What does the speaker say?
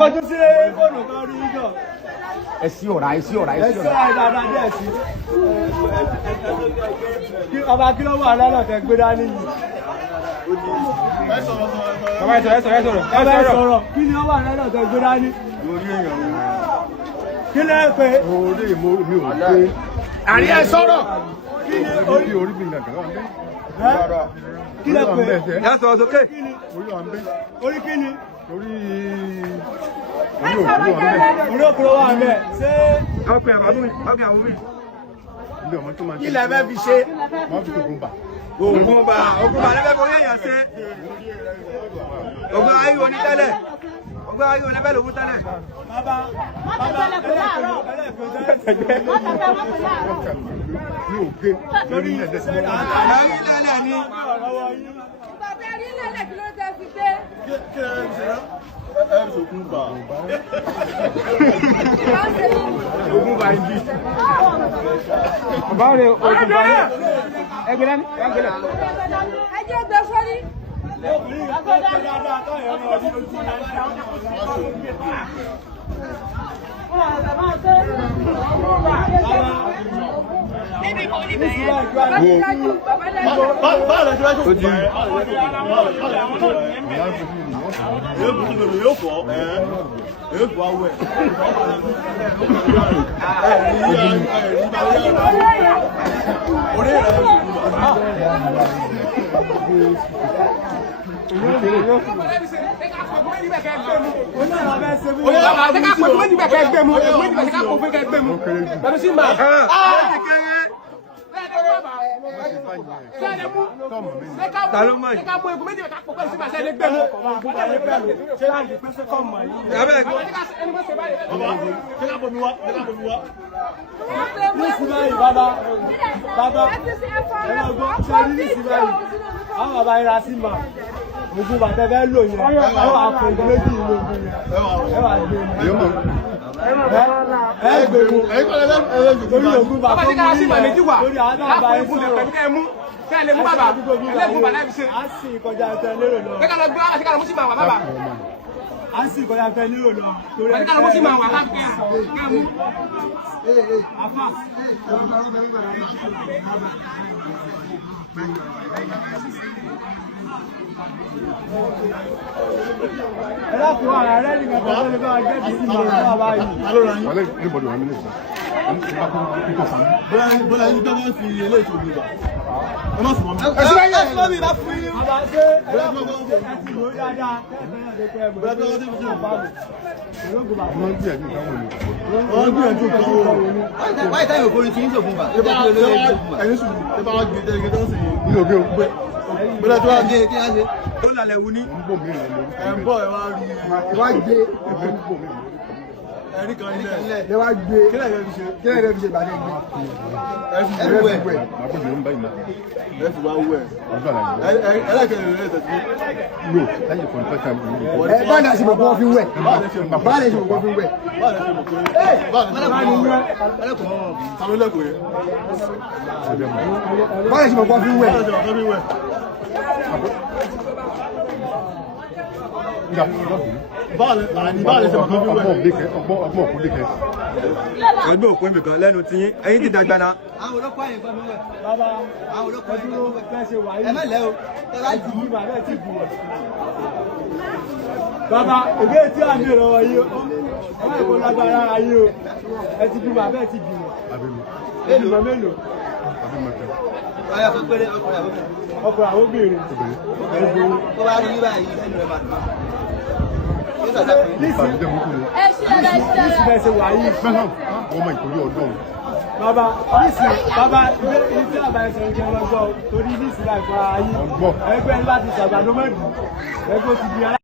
kọjú sí fóònù kan rí jọ. ẹ sí ọ̀rá ẹ sí ọ̀rá ẹ sí ọ̀rá. ẹ sí ọ̀rá dáadáa díẹ̀ sí. ọba kí ló wà lọ́nà tẹ gbé dání yìí. bàbá ẹ sọ̀rọ̀. Kí ni ó wà lọ́nà tẹ gbé dání? Kí lẹ́ pé? Orí mi ò gbé. àrí ẹ sọ̀rọ̀. Orí mi nà kàn án. Kí lẹ́ pé? ẹ sọ̀rọ̀ sókè. Orí wa ń bẹ. Orí kí ni? Orí òkúrò wa ń bẹ. Orí òkúrò wa ń bẹ. Ṣé ọkùnrin àwọn mi. Ilé ọmọ tó máa ń kí lẹ fẹ́ fi ṣe. wọ́n fi tòkun bà. Ògùn bá lẹ́fẹ̀ẹ́ forí èèyàn ṣe. Ògùn ayé oní tẹ́lẹ̀. Ògùn ayé oní bẹ́ẹ̀ lògùn tẹ́lẹ̀. bàbá Mi ò gbé. Lórí ilẹ̀ dẹ́sí. Ẹ̀rí lẹ́lẹ̀ ni. Bàbá rí lẹ́lẹ̀ kí ló tẹ́ fi dé? Ẹ fi tòkun bà. Ògùn bá ń bí. Bàbá rẹ̀ ògùn bá rẹ̀. Ẹgbẹ́ lẹ́nu. Ẹ jẹ́ gbé sórí. Àwọn bàbá yẹn ra sí ma. Ogun bàtẹ́ fẹ́ lò yẹn. Ẹ wà fún ìdí méjì ìlú ogun yẹn. Ẹ wà gbé mu. Ẹ gbé mu. Torí ogun bàtẹ́ fún mi. Torí àwọn bàbá yẹn sọ̀rọ̀. Kẹ́ lè mú bàbá. Ẹ lè mú bàbá ẹ̀ ṣe. A sì kọjá tẹ lérò lọ. Kẹ́ lọ gbọ́ àti kẹ́ lọ mú sí màá wà bàbá. A sì kọjá tẹ lérò lọ. Torí Àti kẹ́ lọ mú sí màá wà bàbá kẹ́ mú. Afa. Ẹ láti wá ààrẹ nìkan tó lè bá jẹ́ ti ìlú ọ̀gá báyìí. Wálé níbọ̀dì wà mí lẹ́sìn. Bọ́lá yín tó bá fi ilé ìtòlú ìgbà. Ẹ má sùnmọ́ mi. Ẹ sí báyìí ẹ̀ lọ́bì bá fún yín. Bàbá ṣe ẹ ti lò ó dáadáa. Bọ́lá tó bá fi ilé ìtòlú ìgbà. Wọ́n ń gbìyànjú nǹkan wò ni. Wọ́n ń gbìyànjú nǹkan wò ni. Báyìí táyọ̀ òfin ti ń sògùn bà. Ẹ̀yin sùn ẹ bá wá gbé dẹ́gẹ́ tó ń sìn yín. Mi ò gbé o. Bọ́lá tó wá gbé. Ó lálẹ́ wu ní. Ń bò mí rẹ̀ lórí. Ẹ̀ ń bọ̀ ẹ wá rí Wá gbé. Ń bò mí. ẹ̀rí kan nílẹ̀. Ẹ wá gbé. Kí lẹ́yìn fi ṣe? Kí lẹ́yìn fi ṣe ìbàdàn gbé? Ẹ fi Ẹ wẹ̀. wẹ̀. Màá bọ̀ jẹ́ ń báyìí náà. Ẹ fi wá wẹ̀. Ọjọ́ àlàyé. Ẹlẹ́kẹ̀rẹ̀ rẹ̀ tẹ̀sí. No, lẹ́yìn fún ìfẹ́ kan. Ẹ bá ní àṣìbò kí wọ́n fi wẹ̀. Bá ní àṣìbò kí wọ́n fi wẹ̀. Báwo lẹ ṣe mọ̀ pé báwo lẹ ṣe mọ̀ pé ta ló lẹ́kọ̀ọ́ yẹn? Bá ní àṣìbò kí wọ́n fi wẹ̀. Báwo lẹ ṣe mọ̀ pé bí wẹ̀? Báwo lẹ ṣe mọ̀ pé bí wẹ̀? Ọgbọ́n òkú lékẹ́. Ẹgbẹ́ òkú ibìkan lẹ́nu tí ẹ̀yin ti dàgbà náà. Àwọn olóko àyè fún mi wẹ̀. Bàbá Àwọn olóko àyè ẹdúró fún mi wẹ̀. fẹ́ ṣe wáyé. Ẹ má lẹ́ o. Ẹ bá jù. Ìlú bàbá ẹ̀ ti bù wọ̀. Bàbá òbí etí àmì ìrọ̀wọ̀ yìí o. Ẹ má kó lágbára ayé o. Ẹ ti bù bàbá ẹ̀ ti bù wọ̀. Èlùmọ̀ mélòó? Ọyọ fún péré ọkùnrin àbúkù. Ọkọ̀ àwọn obìnrin. Tó bá rí ní báyìí ẹnu rẹ̀ máa dùn. Ẹ ṣí dáadáa, ẹ ṣí dáadáa. Bẹ́ẹ̀ ṣe wáyé. Ọmọ ìtòrí ọdún. Bàbá nísìnyí bàbá ilé tí àbá ẹsẹ̀ ń jẹ́ lọ́gbọ́ torí nísìnyí láìpẹ́ ayé. Ẹgbẹ́ ńlá ti ṣàgbàdo mẹ́rin. Ẹgbẹ́ ti di